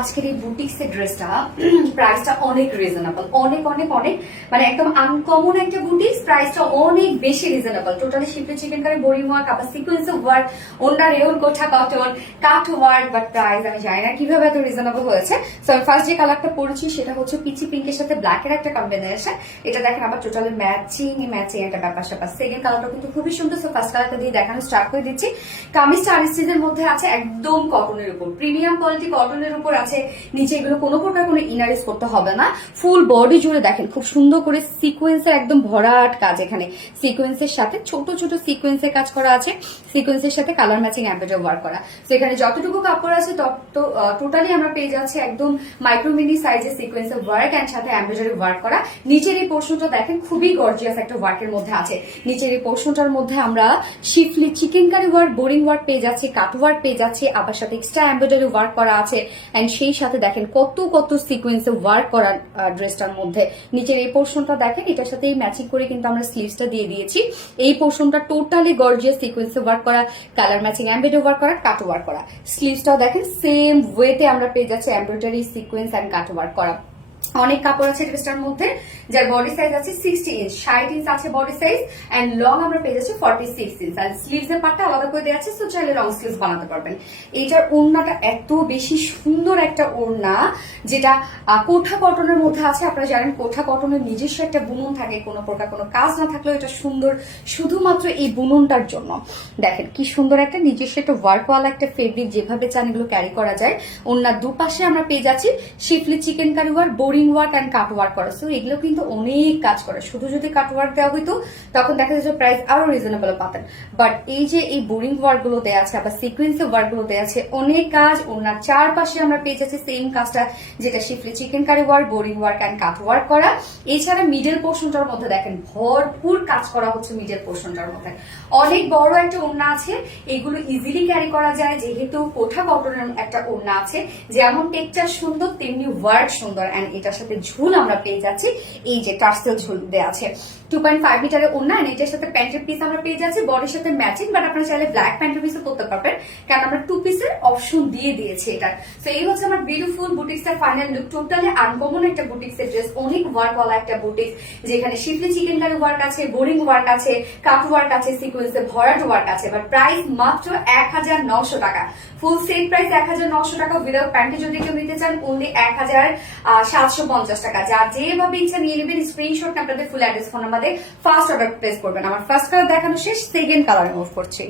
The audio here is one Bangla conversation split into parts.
আজকের এই বুটিক্সের ড্রেসটা প্রাইসটা অনেক রিজনেবল, অনেক অনেক অনেক মানে একদম আনকমন একটা বুটিক্স, প্রাইসটা অনেক বেশি রিজনেবল। টোটালি শিফটে চিকেন কারি, বোরিং ওয়ার্ক, আবার সিকোয়েন্স ওয়ার্ক, ওনার রেউন কোঠা cotton, cut work, but price আমি জানি না কিভাবে এত রিজনেবল হয়েছে। সো আমি ফার্স্ট যে কালারটা পরেছি সেটা হচ্ছে পিচি পিঙ্কের সাথে ব্ল্যাকের একটা কম্বিনেশন। এটা দেখেন আবার টোটালি ম্যাচিং একটা ব্যাপার স্যাপার। সেকেন্ড কালারটা কিন্তু খুবই সুন্দর। সো ফার্স্ট কালারটা দিয়ে দেখানো স্টার্ট করে দিচ্ছি। কামিজটা আরিস্টিজের মধ্যে আছে, একদম কটনের উপর, প্রিমিয়াম কোয়ালিটি কটনের উপর আছে। নিচে এগুলো কোনো প্রকার কোনো ইনার ইউজ করতে হবে না। ফুল বডি জুড়ে দেখেন খুব সুন্দর করে সিকোয়েন্সের একদম ভরাট কাজ। এখানে সিকোয়েন্সের সাথে ছোট ছোট সিকোয়েন্সের কাজ করা আছে, সিকোয়েন্সের সাথে কালার ম্যাচিং এমব্রয়ডারি ওয়ার্ক করা। তো এখানে যতটুকু কাপড় আছে টোটালি আমরা পেয়ে যাচ্ছি একদম মাইক্রো মিনি সাইজের সিকোয়েন্সের ওয়ার্ক এন্ড সাথে এমব্রয়ডারি ওয়ার্ক করা। নিচের এই পোর্শনটা দেখেন খুবই গর্জিয়াস একটা ওয়ার্কের মধ্যে আছে। নিচের এই পোর্শনটার মধ্যে আমরা schiffli chikankari work, boring work পেয়ে যাচ্ছি, কাট ওয়ার্ক পেয়ে যাচ্ছি, আবার সাথে এক্সট্রা এমব্রয়ডারি ওয়ার্ক করা আছে। এন্ড সেই সাথে দেখেন কত কত সিকোয়েন্সে ওয়ার্ক করা ড্রেসটার মধ্যে। নিচের এই পোর্শনটা দেখেন, এটার সাথে ম্যাচিং করে কিন্তু আমরা স্লিভসটা দিয়ে দিয়েছি। এই পোর্শনটা টোটালি গর্জিয়াস সিকোয়েন্সে ওয়ার্ক করা, কালার ম্যাচিং এমব্রয়ডারি ওয়ার্ক করা, কাট ওয়ার্ক করা। স্লিভসটাও দেখেন সেম ওয়েতে আমরা পেয়ে যাচ্ছি embroidery sequence and cut work করা। অনেক কাপড় আছে ড্রেসটার মধ্যে, যার বডি সাইজ আছে 60 ইঞ্চ, 60 ইঞ্চ আছে বডি সাইজ এন্ড লং আমরা পেয়ে যাচ্ছি 46 ইঞ্চ। আর স্লিভস এর পার্টটা আলাদা করে দেওয়া আছে, সো চাইলে লং স্লিভস বানাতে পারবেন। এইটার ওড়নাটা এত বেশি সুন্দর একটা ওড়না, যেটা কোঠা কটনের মধ্যে আছে। আপনারা জানেন কোঠা কটনের নিজস্ব একটা বুনন থাকে, কোনো প্রকার কোনো কাজ না থাকলেও এটা সুন্দর শুধুমাত্র এই বুননটার জন্য। দেখেন কি সুন্দর একটা নিজস্ব একটা ওয়ার্কওয়ালা একটা ফেব্রিক, যেভাবে চান এগুলো ক্যারি করা যায়। ওড়নার দুপাশে আমরা পেয়ে যাচ্ছি schiffli chikankari work, boring work and cut work করা। সো এগুলো কিন্তু অনেক কাজ করে। শুধু যদি কাট ওয়ার্ক দেওয়া হইতো তখন দেখা যাচ্ছে প্রাইস আরো রিজনেবল পাতেন, বাট এই যে এই বোরিং ওয়ার্ক গুলো দেওয়া আছে, আবার সিকোয়েন্সের ওয়ার্ক গুলো দেওয়া আছে, অনেক কাজ। ওনার চারপাশে আমরা পেয়ে যাচ্ছি সেম কাজটা, যেটা schiffli chikankari work, boring work and cut work করা। এছাড়া মিডল পোর্শনটার মধ্যে দেখেন ভরপুর কাজ করা হচ্ছে। মিডল পোর্শনটার মধ্যে অনেক বড় একটা ওড়না আছে, এগুলো ইজিলি ক্যারি করা যায় যেহেতু কোঠা কটনের একটা ওড়না আছে। যেমন টেক্সচার সুন্দর তেমনি ওয়ার্ক সুন্দর। এন্ড এটার সাথে ঝুল আমরা পেয়ে যাচ্ছি, এই যে টার্সেল ঝুল দেওয়া আছে। 2.5 মিটারের ওড়না, এটার সাথে প্যান্টের পিস আমরা পেয়ে যাচ্ছি বডির সাথে ম্যাচিং, বাট আপনারা চাইলে ব্ল্যাক প্যান্টের পিসও করতে পারবেন, কারণ আমরা 2 পিসের অপশন দিয়ে দিয়েছি এটা। তো এই হচ্ছে আমার বিউটিফুল বুটিক্সের ফাইনাল লুক। টোটালি আনকমন একটা বুটিক্সের ড্রেস, অনেক ওয়ার্কওয়ালা একটা বুটিক্স, যেখানে শিফলি চিকেন কারি ওয়ার্ক আছে, বোরিং ওয়ার্ক আছে, কাট ওয়ার্ক আছে, সিকোয়েন্সে ভরাট ওয়ার্ক আছে। বাট প্রাইস মাত্র 1900 টাকা। ফুল সেট প্রাইস 1900 টাকা। উইদাউট প্যান্টে যদি কেউ নিতে চান অনলি 1750 টাকা। যার যেভাবে ইচ্ছা নিয়ে নেবেন, স্ক্রিনশট আপনাদের full address phone number first order place করবেন। আমার ফার্স্ট কালার দেখানো শেষ, সেকেন্ড কালার মুভ করছি।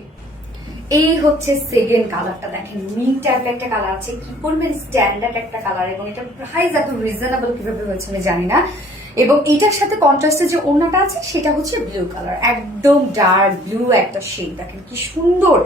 এই হচ্ছে সেকেন্ড কালারটা। দেখেন মিন্ট টাইপের একটা কালার আছে, কি পরিমাণ স্ট্যান্ডার্ড একটা কালার, এবং এটা প্রাইস এত রিজনেবল কিভাবে হয়েছে আমি জানি না। এবং এটার সাথে কন্ট্রাস্টে যে ওড়নাটা আছে সেটা হচ্ছে ব্লু কালার, একদম ডার্ক ব্লু একটা শেড। দেখেন কি সুন্দর।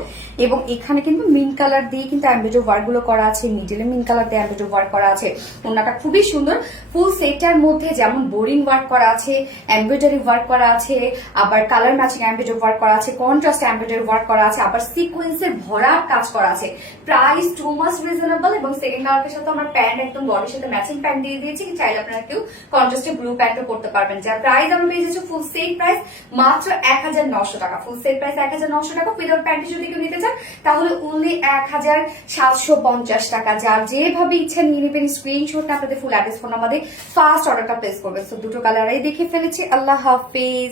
এবং এখানে কিন্তু মিন্ট কালার দিয়ে কিন্তু এমব্রয়ডারি ওয়ার্ক গুলো করা আছে, মিডলে মিন্ট কালার দিয়ে এমব্রয়ডারি ওয়ার্ক করা আছে। ওড়নাটা খুবই সুন্দর। ফুল সেটটার মধ্যে যেমন বোরিং ওয়ার্ক করা আছে, এমব্রয়ডারি ওয়ার্ক করা আছে, আবার কালার ম্যাচিং এমব্রয়ডারি ওয়ার্ক করা আছে, কন্ট্রাস্ট এমব্রয়ডারি ওয়ার্ক করা আছে, আবার সিকোয়েন্সের ভরা কাজ করা আছে। Price too much reasonable. এবং সেকেন্ড কালারের সাথে আমরা প্যান্ট একদম বডির সাথে ম্যাচিং প্যান্ট দিয়ে দিয়েছি, চাইলে আপনারা কেউ কন্ট্রাস্টে ব্লু প্যান্টও করতে পারবেন। যার প্রাইস আমরা পেয়ে যাচ্ছি ফুল সেট প্রাইস মাত্র 1900 টাকা। ফুল সেট প্রাইস 1900 টাকা। উইদাউট প্যান্টে যদি কেউ নিতে চান তাহলে অনলি 1750 টাকা। যার যেভাবে ইচ্ছা নিয়ে নেবেন, স্ক্রিনশট আপনাদের ফুল অ্যাড্রেস ফোন আমাদের ফার্স্ট অর্ডারটা প্লেস করবেন। তো দুটো কালারই দেখে ফেলেছি। আল্লাহ হাফেজ।